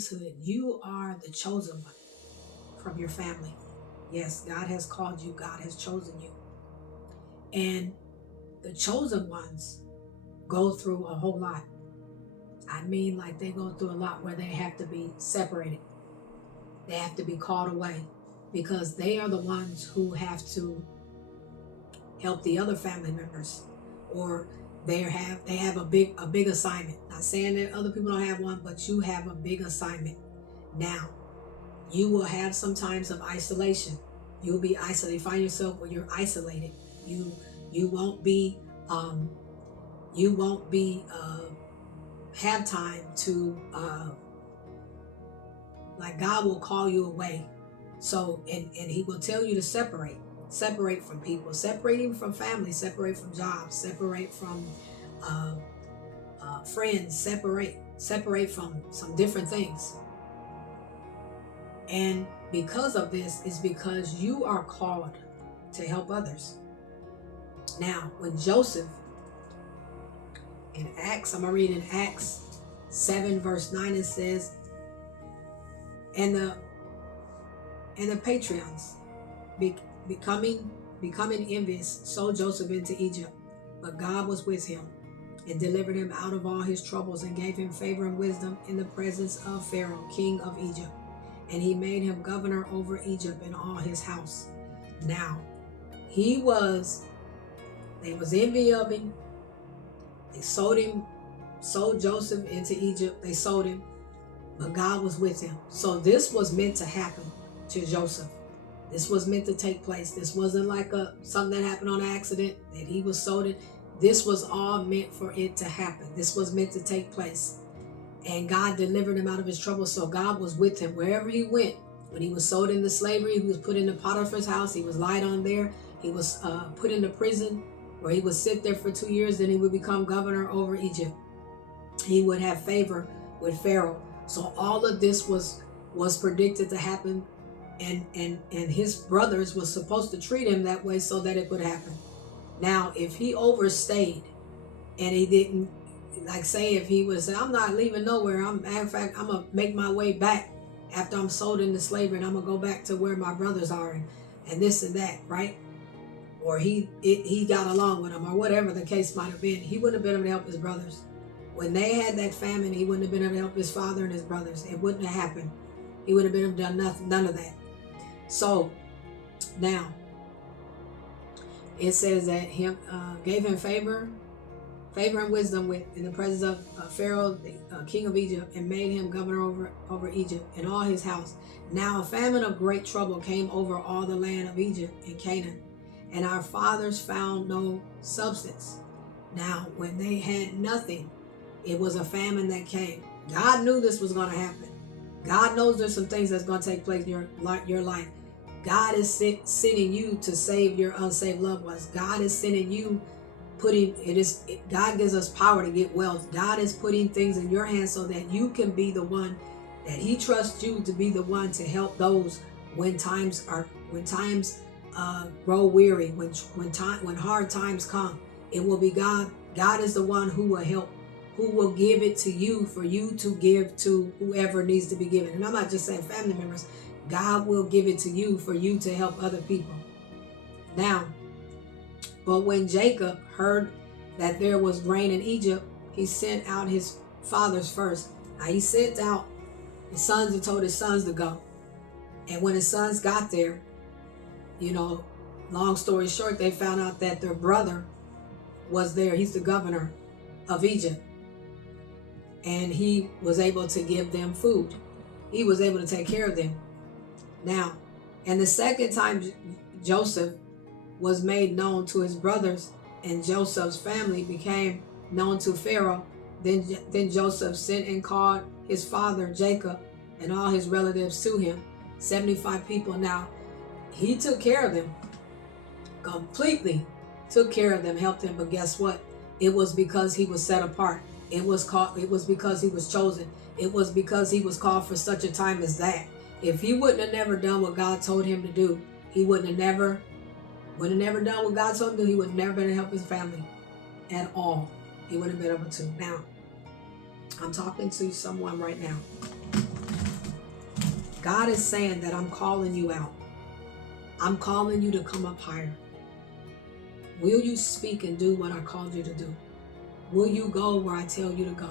priesthood. You are the chosen one from your family. Yes, God has called you. God has chosen you. And the chosen ones go through a whole lot. I mean, like they go through a lot where they have to be separated. They have to be called away because they are the ones who have to help the other family members, or they have a big assignment. Not saying that other people don't have one, but you have a big assignment. Now, you will have some times of isolation. You'll be isolated. Find yourself where you're isolated. You won't be have time to like God will call you away. So and he will tell you to separate from people, separating from family, separate from jobs, separate from friends, separate from some different things. And because of this is because you are called to help others. Now, when Joseph in Acts, I'm gonna read in Acts 7 verse 9, it says, and the patrons becoming envious sold Joseph into Egypt, but God was with him and delivered him out of all his troubles and gave him favor and wisdom in the presence of Pharaoh, king of Egypt. And he made him governor over Egypt and all his house. Now, they was envy of him. They sold Joseph into Egypt. They sold him, but God was with him. So this was meant to happen to Joseph. This was meant to take place. This wasn't like something that happened on accident, that he was sold in. This was all meant for it to happen. This was meant to take place. And God delivered him out of his trouble. So God was with him wherever he went. When he was sold into slavery, he was put into Potiphar's house. He was lied on there. He was put into prison where he would sit there for 2 years. Then he would become governor over Egypt. He would have favor with Pharaoh. So all of this was predicted to happen. And his brothers were supposed to treat him that way so that it could happen. Now, if he overstayed and he didn't, like say if he was, I'm not leaving nowhere. Matter of fact, I'm going to make my way back after I'm sold into slavery, and I'm going to go back to where my brothers are and this and that, right? Or he got along with them, or whatever the case might have been. He wouldn't have been able to help his brothers. When they had that famine, he wouldn't have been able to help his father and his brothers. It wouldn't have happened. He would have been able to done nothing, none of that. So now it says that him gave him favor and wisdom in the presence of Pharaoh, the king of Egypt, and made him governor over Egypt and all his house. Now a famine of great trouble came over all the land of Egypt and Canaan, and our fathers found no substance. Now when they had nothing, it was a famine that came. God knew this was going to happen. God knows there's some things that's going to take place in your life. God is sending you to save your unsaved loved ones. God is sending you, God gives us power to get wealth. God is putting things in your hands so that you can be the one, that he trusts you to be the one to help those when times grow weary, when hard times come. It will be God. God is the one who will help, who will give it to you for you to give to whoever needs to be given. And I'm not just saying family members. God will give it to you for you to help other people. Now, but when Jacob heard that there was grain in Egypt, he sent out his fathers first. Now he sent out his sons and told his sons to go. And when his sons got there, long story short, they found out that their brother was there. He's the governor of Egypt. And he was able to give them food. He was able to take care of them. Now, and the second time Joseph was made known to his brothers, and Joseph's family became known to Pharaoh, then Joseph sent and called his father Jacob and all his relatives to him, 75 people. Now, he took care of them, completely took care of them, helped them. But guess what? It was because he was set apart. It was because he was chosen. It was because he was called for such a time as that. If he wouldn't have never done what God told him to do, he wouldn't have never done what God told him to do. He would have never been able to help his family at all. He wouldn't have been able to. Now, I'm talking to someone right now. God is saying that I'm calling you out. I'm calling you to come up higher. Will you speak and do what I called you to do? Will you go where I tell you to go?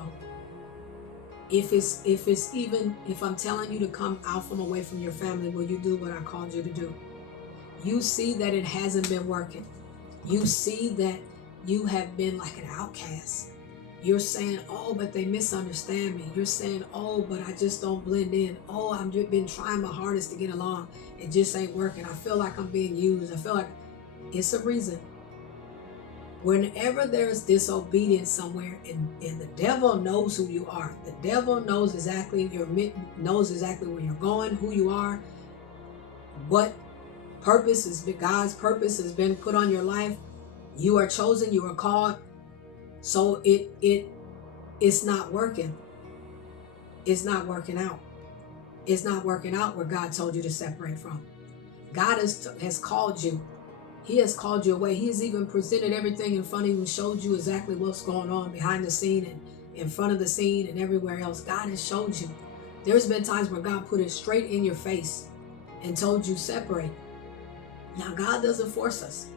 If I'm telling you to come out from away from your family, will you do what I called you to do? You see that it hasn't been working. You see that you have been like an outcast. You're saying, oh, but they misunderstand me. You're saying, oh, but I just don't blend in. Oh, I've been trying my hardest to get along. It just ain't working. I feel like I'm being used. I feel like it's a reason. Whenever there's disobedience somewhere, and the devil knows who you are. The devil knows exactly where you're going, who you are, what purpose is God's purpose has been put on your life. You are chosen, you are called. So it's not working. It's not working out. It's not working out where God told you to separate from. God has called you. He has called you away. He has even presented everything in front of you and showed you exactly what's going on behind the scene and in front of the scene and everywhere else. God has showed you. There's been times where God put it straight in your face and told you separate. Now, God doesn't force us.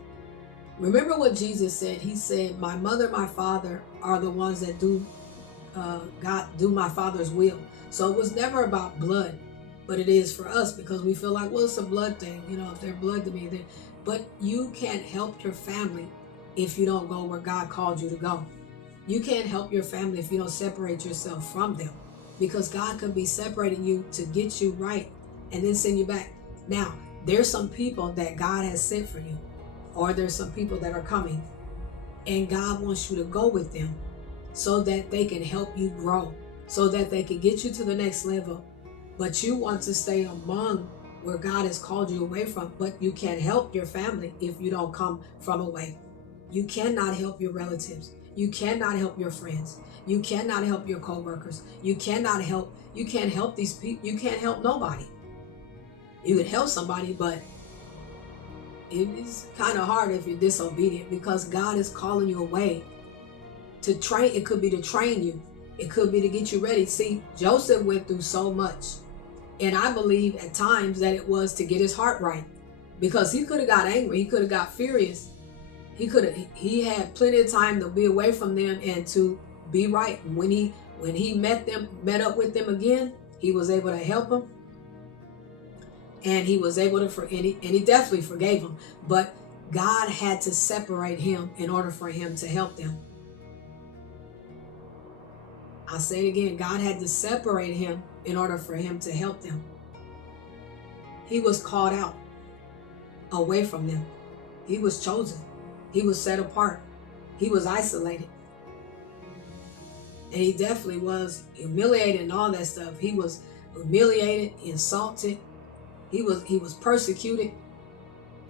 Remember what Jesus said. He said, my mother, my father are the ones that do my Father's will. So it was never about blood, but it is for us because we feel like, well, it's a blood thing. If they're blood to me, but you can't help your family if you don't go where God called you to go. You can't help your family if you don't separate yourself from them, because God could be separating you to get you right and then send you back. Now, there's some people that God has sent for you, or there's some people that are coming, and God wants you to go with them so that they can help you grow, so that they can get you to the next level. But you want to stay among where God has called you away from, but you can't help your family if you don't come from away. You cannot help your relatives. You cannot help your friends. You cannot help your co-workers. You can't help these people. You can't help nobody. You can help somebody, but it's kind of hard if you're disobedient, because God is calling you away to train. It could be to train you. It could be to get you ready. See, Joseph went through so much. And I believe at times that it was to get his heart right, because he could have got angry. He could have got furious. He had plenty of time to be away from them and to be right. And when he met up with them again, he was able to help them. And he was able to, and he definitely forgave them. But God had to separate him in order for him to help them. I'll say it again. God had to separate him in order for him to help them. He was called out away from them. He was chosen. He was set apart. He was isolated. And he definitely was humiliated and all that stuff. He was humiliated, insulted. He was persecuted,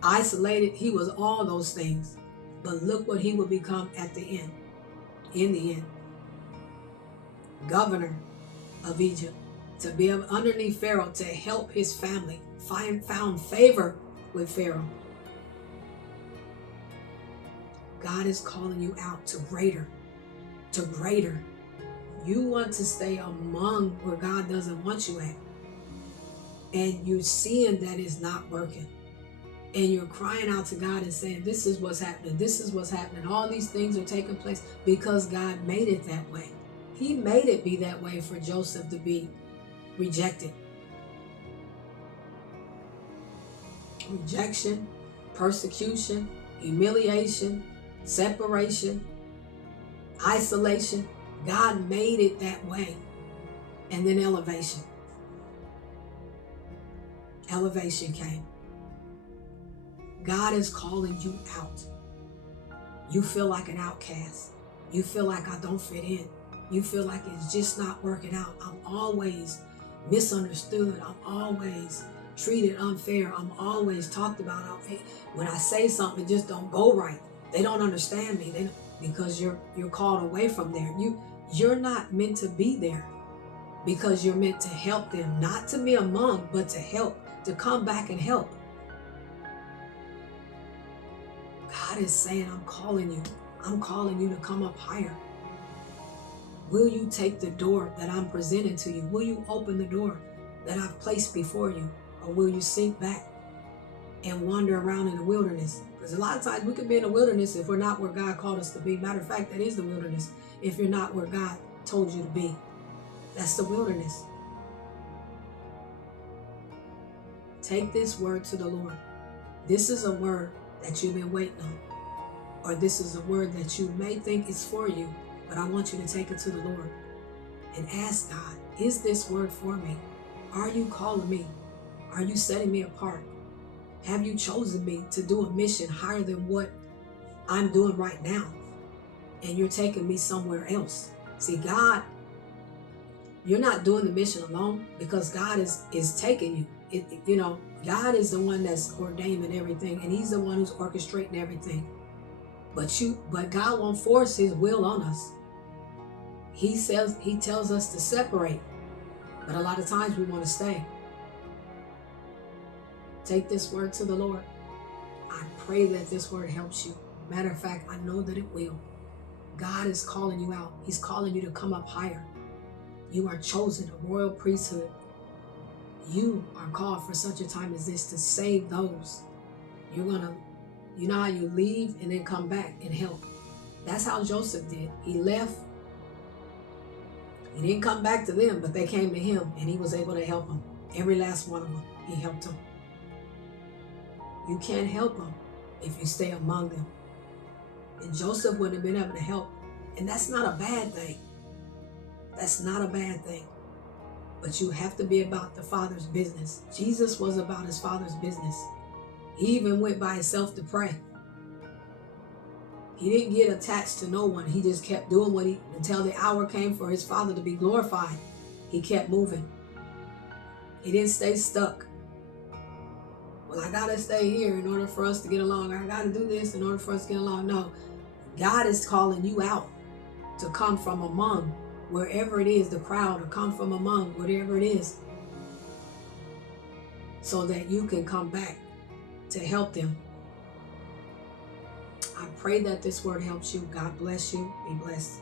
isolated. He was all those things. But look what he would become at the end. In the end. Governor of Egypt, to be underneath Pharaoh, to help his family, found favor with Pharaoh. God is calling you out to greater, to greater. You want to stay among where God doesn't want you at. And you're seeing that it's not working. And you're crying out to God and saying, this is what's happening. This is what's happening. All these things are taking place because God made it that way. He made it be that way for Joseph to be rejected. Rejection, persecution, humiliation, separation, isolation. God made it that way. And then elevation. Elevation came. God is calling you out. You feel like an outcast. You feel like I don't fit in. You feel like it's just not working out. I'm always misunderstood. I'm always treated unfair. I'm always talked about. When I say something, it just don't go right. They don't understand me. Because you're called away from there. You're not meant to be there, because you're meant to help them, not to be among, but to help, to come back and help. God is saying, I'm calling you. I'm calling you to come up higher. Will you take the door that I'm presenting to you? Will you open the door? that I've placed before you? Or will you sink back and wander around in the wilderness? Because a lot of times we could be in the wilderness if we're not where God called us to be. Matter of fact, that is the wilderness. If you're not where God told you to be, that's the wilderness. Take this word to the Lord. This is a word that you've been waiting on. Or this is a word that you may think is for you, but I want you to take it to the Lord and ask God, is this word for me? Are you calling me? Are you setting me apart? Have you chosen me to do a mission higher than what I'm doing right now? And you're taking me somewhere else. See, God, you're not doing the mission alone, because God is taking you. God is the one that's ordaining everything, and He's the one who's orchestrating everything. But God won't force His will on us. He tells us to separate, but a lot of times we want to stay. Take this word to the Lord. I pray that this word helps you. Matter of fact, I know that it will. God is calling you out. He's calling you to come up higher. You are chosen, a royal priesthood. You are called for such a time as this to save those. You know how you leave and then come back and help. That's how Joseph did. He left. He didn't come back to them, but they came to him, and he was able to help them. Every last one of them, he helped them. You can't help them if you stay among them. And Joseph wouldn't have been able to help. And that's not a bad thing. That's not a bad thing. But you have to be about the Father's business. Jesus was about His Father's business. He even went by himself to pray. He didn't get attached to no one. He just kept doing until the hour came for His Father to be glorified. He kept moving. He didn't stay stuck. Well, I got to stay here in order for us to get along. I got to do this in order for us to get along. No. God is calling you out to come from among wherever it is, the crowd, or come from among whatever it is, so that you can come back to help them. I pray that this word helps you. God bless you. Be blessed.